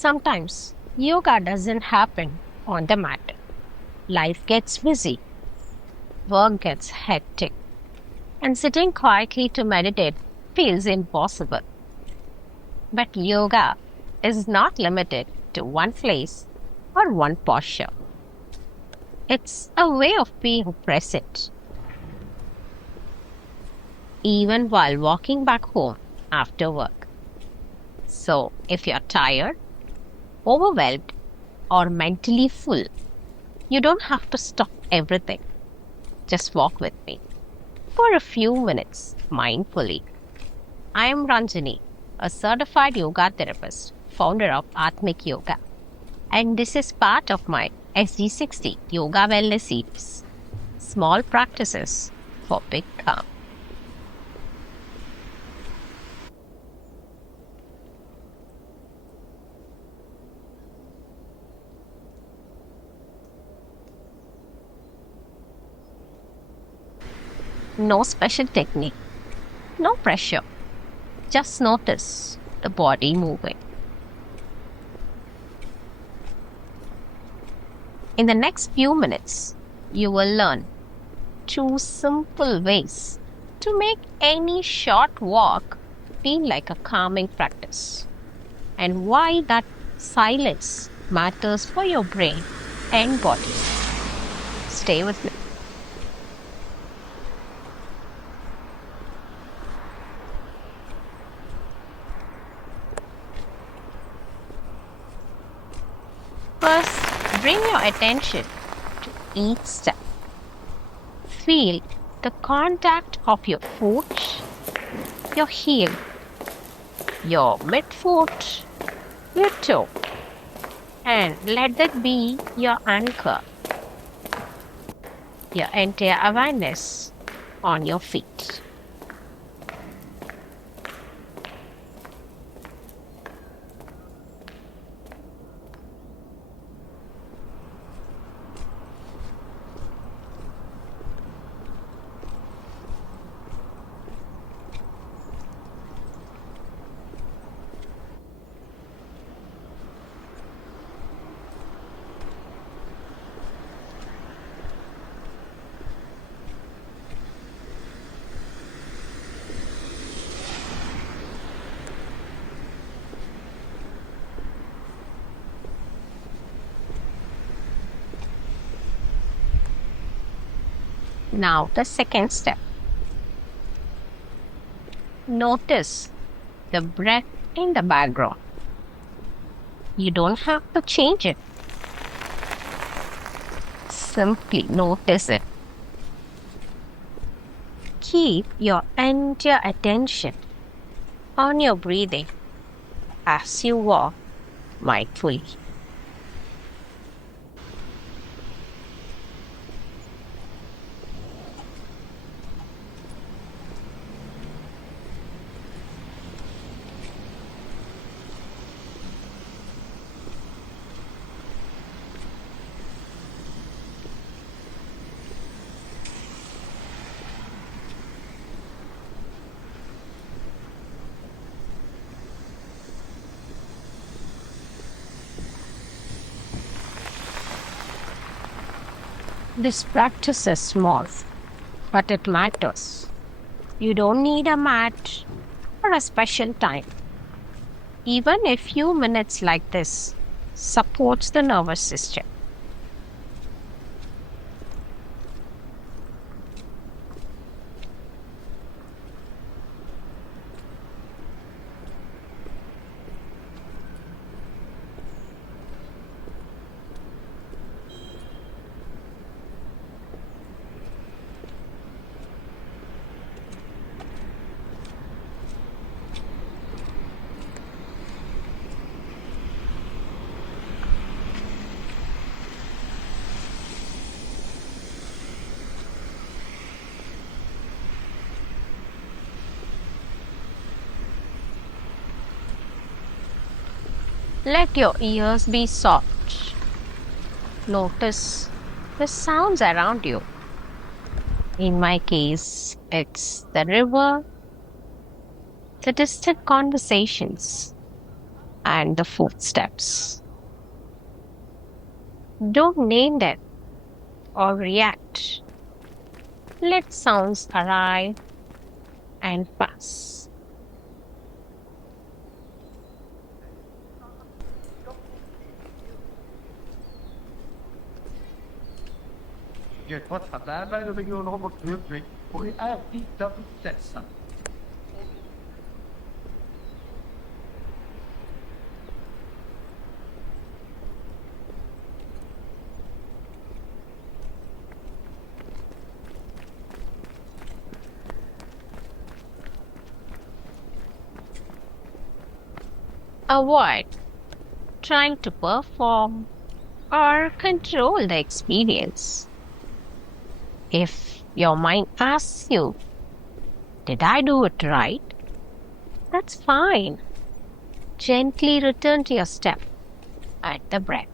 Sometimes yoga doesn't happen on the mat. Life gets busy, work gets hectic, and sitting quietly to meditate feels impossible. But yoga is not limited to one place or one posture. It's a way of being present, even while walking back home after work. So, if you're tired, overwhelmed, or mentally full, you don't have to stop everything. Just walk with me for a few minutes mindfully. I am Ranjani, a certified yoga therapist, founder of Aathmik Yoga, and this is part of my SG60 Yoga Wellness Series. Small practices for big calm. No special technique, no pressure. Just notice the body moving. In the next few minutes, you will learn two simple ways to make any short walk feel like a calming practice, and why that silence matters for your brain and body. Stay with me. First, bring your attention to each step. Feel the contact of your foot, your heel, your midfoot, your toe, and let that be your anchor, your entire awareness on your feet. Now, the second step. Notice the breath in the background. You don't have to change it. Simply notice it. Keep your entire attention on your breathing as you walk mindfully. This practice is small, but it matters. You don't need a mat or a special time. Even a few minutes like this supports the nervous system. Let your ears be soft. Notice the sounds around you. In my case, it's the river, the distant conversations, and the footsteps. Don't name them or react. Let sounds arrive and pass. Avoid trying to perform or control the experience. If your mind asks you, did I do it right? That's fine. Gently return to your step at the breath.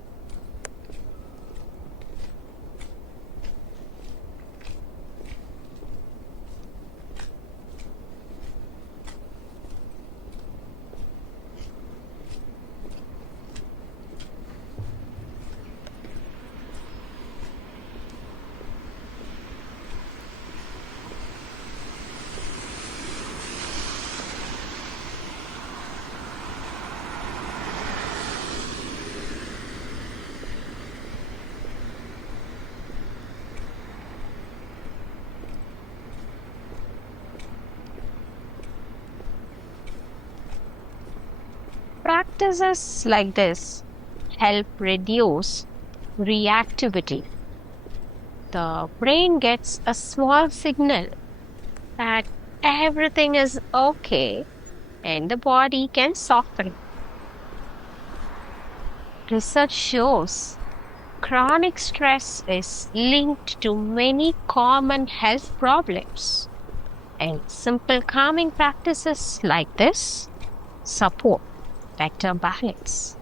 Practices like this help reduce reactivity. The brain gets a small signal that everything is okay and the body can soften. Research shows chronic stress is linked to many common health problems, and simple calming practices like this support better balance.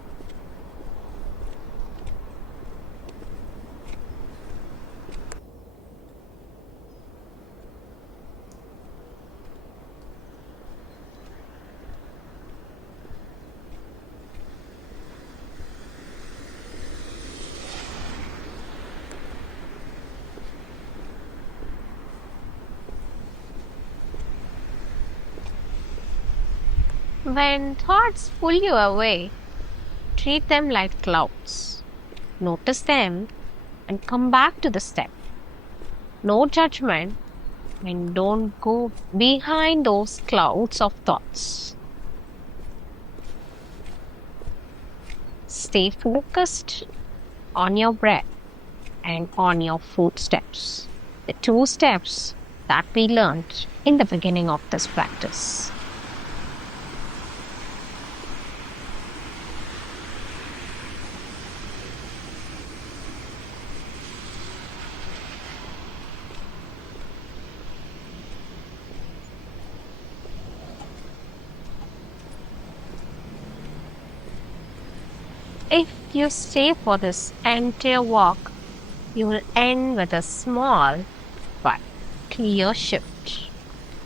When thoughts pull you away, treat them like clouds. Notice them and come back to the step. No judgment, and don't go behind those clouds of thoughts. Stay focused on your breath and on your footsteps. The two steps that we learned in the beginning of this practice. If you stay for this entire walk, you will end with a small but clear shift.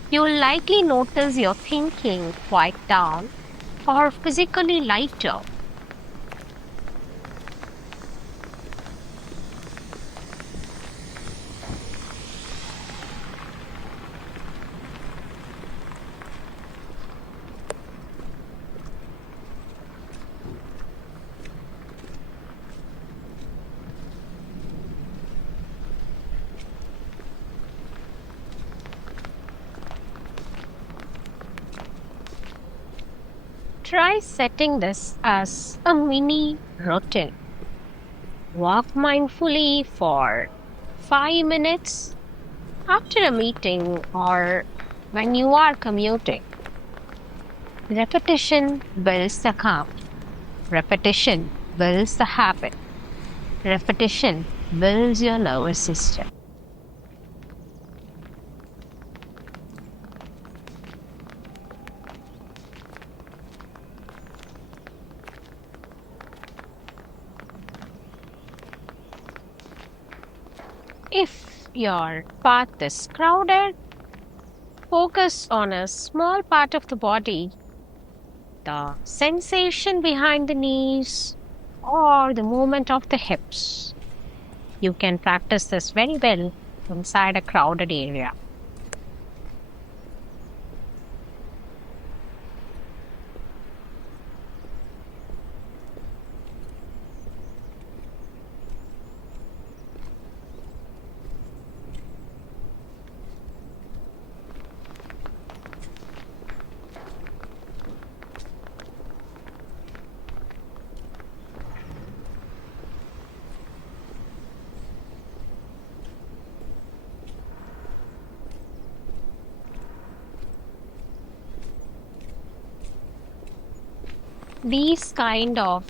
You will likely notice your thinking quiet down or physically lighter. Try setting this as a mini routine. Walk mindfully for 5 minutes after a meeting or when you are commuting. Repetition builds the calm. Repetition builds the habit. Repetition builds your nervous system. If your path is crowded, focus on a small part of the body, the sensation behind the knees, or the movement of the hips. You can practice this very well inside a crowded area. These kind of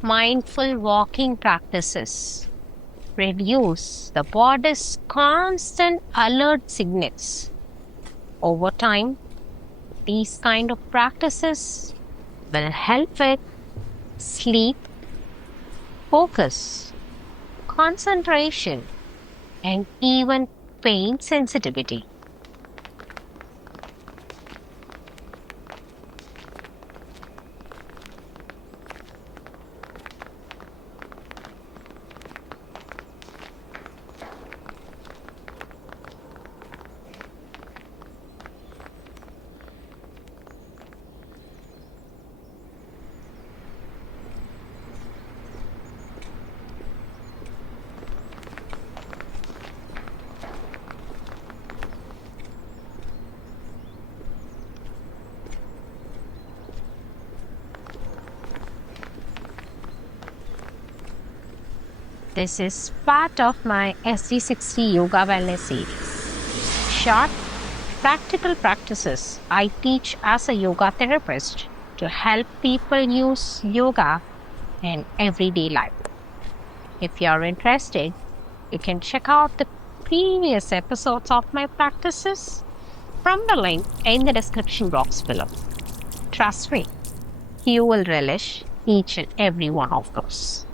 mindful walking practices reduce the body's constant alert signals. Over time, these kind of practices will help with sleep, focus, concentration, and even pain sensitivity. This is part of my SG60 Yoga Wellness Series. Short, practical practices I teach as a yoga therapist to help people use yoga in everyday life. If you are interested, you can check out the previous episodes of my practices from the link in the description box below. Trust me, you will relish each and every one of those.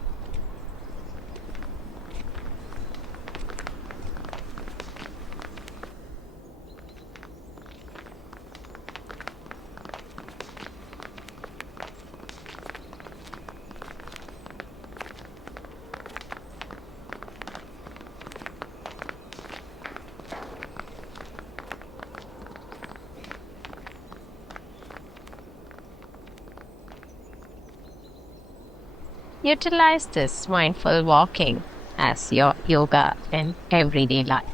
Utilize this mindful walking as your yoga in everyday life.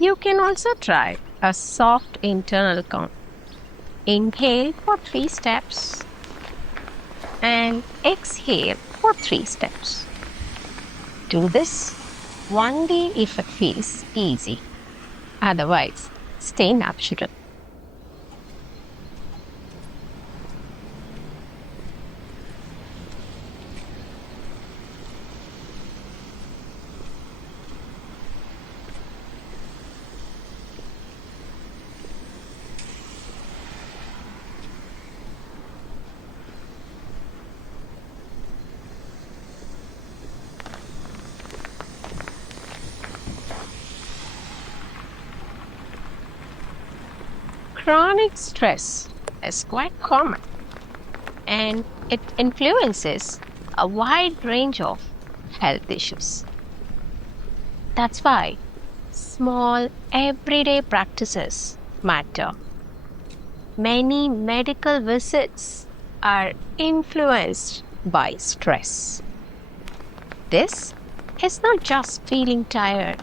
You can also try a soft internal count. Inhale for 3 steps and exhale for 3 steps. Do this one day if it feels easy. Otherwise, stay natural. Chronic stress is quite common and it influences a wide range of health issues. That's why small everyday practices matter. Many medical visits are influenced by stress. This is not just feeling tired.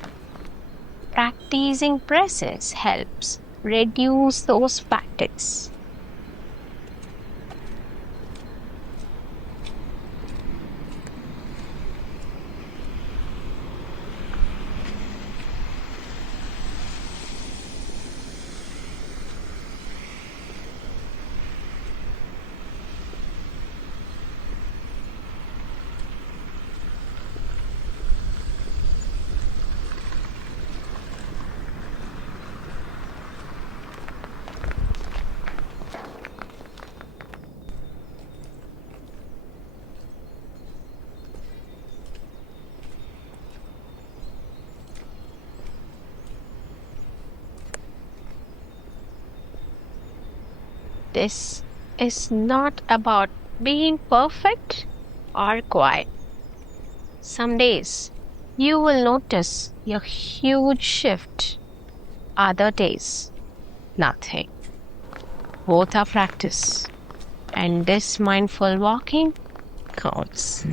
Practicing presence helps reduce those factors. This is not about being perfect or quiet. Some days you will notice a huge shift, other days, nothing. Both are practice, and this mindful walking counts.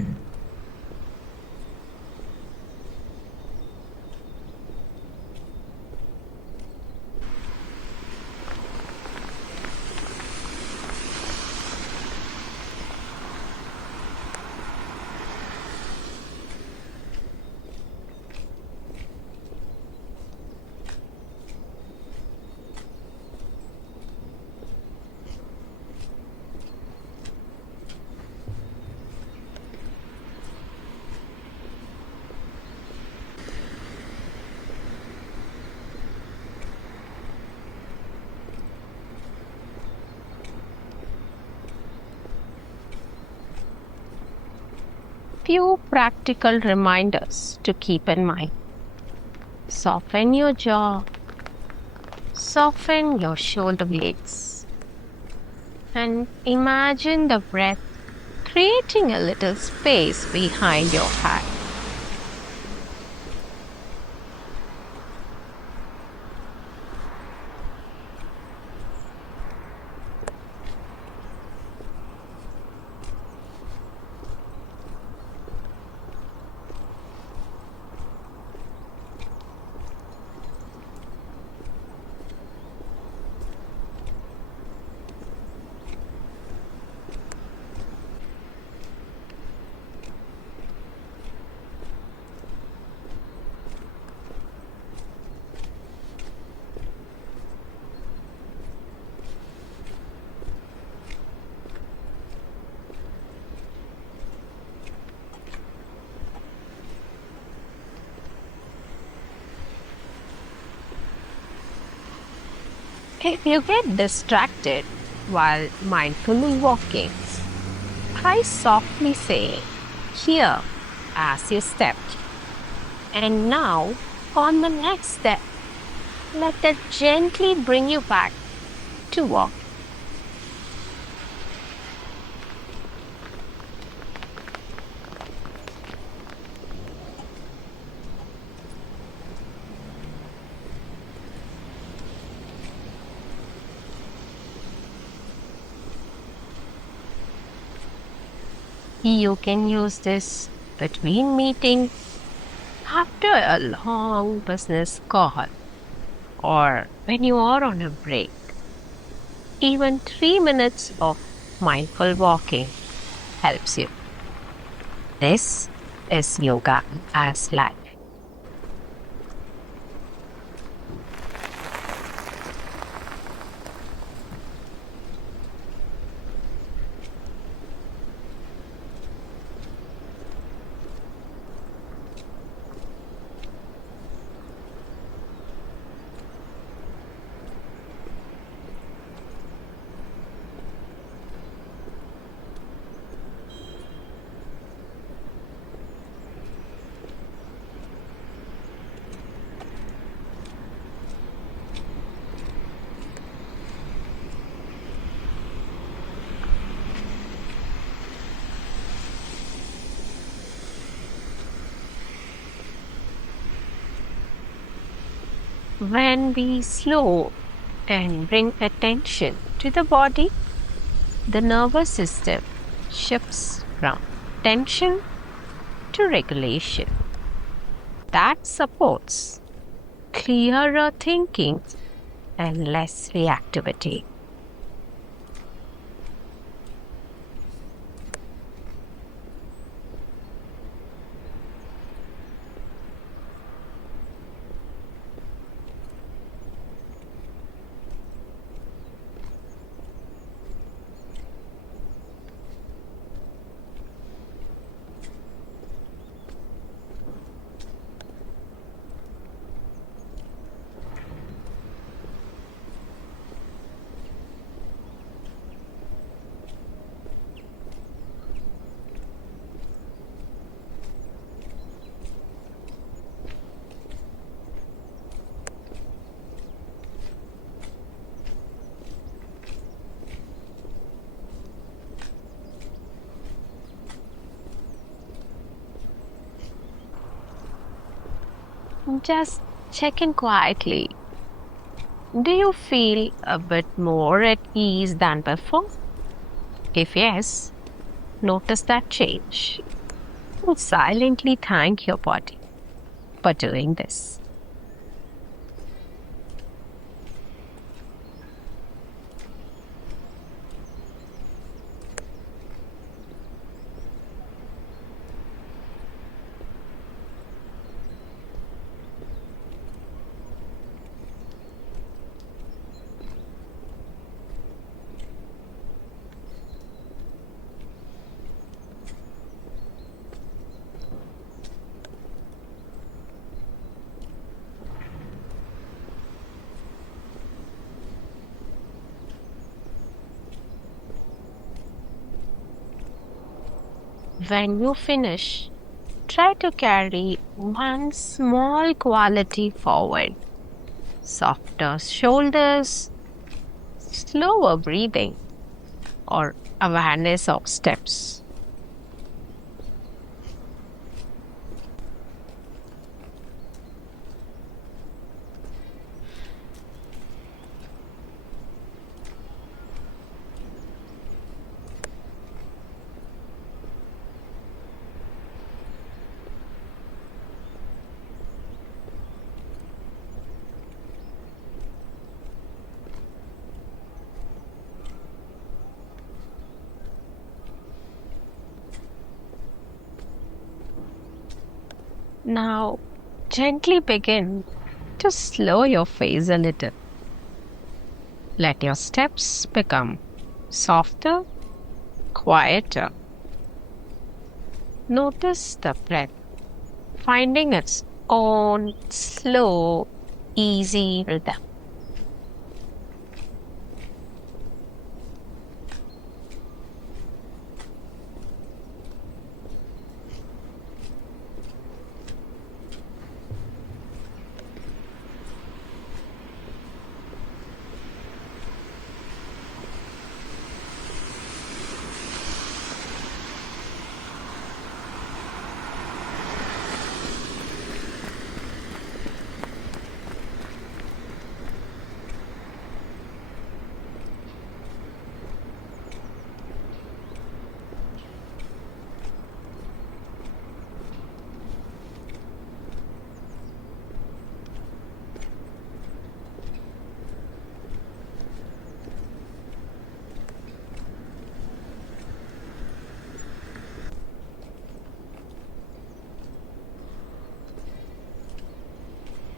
Few practical reminders to keep in mind. Soften your jaw, soften your shoulder blades, and imagine the breath creating a little space behind your heart. If you get distracted while mindfully walking, try softly saying, "Here," as you stepped. And now, on the next step, let that gently bring you back to walk. You can use this between meetings, after a long business call, or when you are on a break. Even 3 minutes of mindful walking helps you. This is yoga as life. When we slow and bring attention to the body, the nervous system shifts from tension to regulation. That supports clearer thinking and less reactivity. Just check in quietly. Do you feel a bit more at ease than before? If yes, notice that change and silently thank your body for doing this. When you finish, try to carry one small quality forward. Softer shoulders, slower breathing, or awareness of steps. Now, gently begin to slow your pace a little. Let your steps become softer, quieter. Notice the breath finding its own slow, easy rhythm.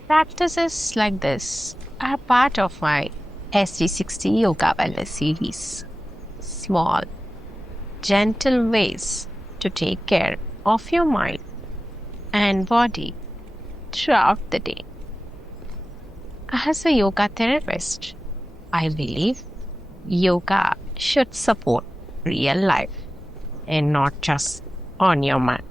Practices like this are part of my SG60 Yoga Wellness Series. Small, gentle ways to take care of your mind and body throughout the day. As a yoga therapist, I believe yoga should support real life and not just on your mat.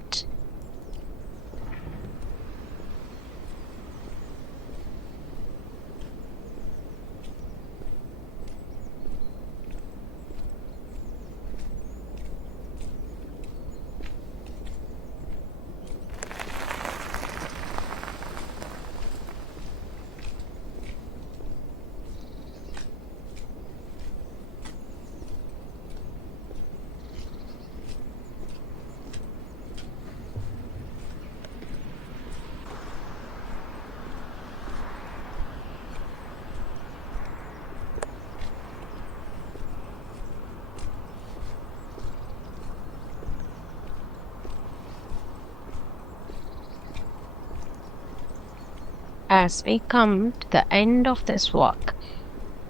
As we come to the end of this walk,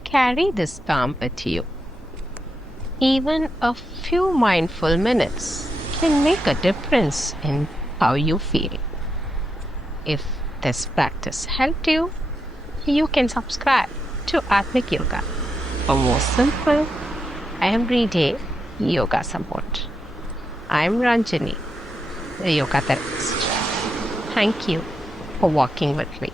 carry this calm with you. Even a few mindful minutes can make a difference in how you feel. If this practice helped you, you can subscribe to Aathmik Yoga for more simple, everyday yoga support. I'm Ranjani, the yoga therapist. Thank you for walking with me.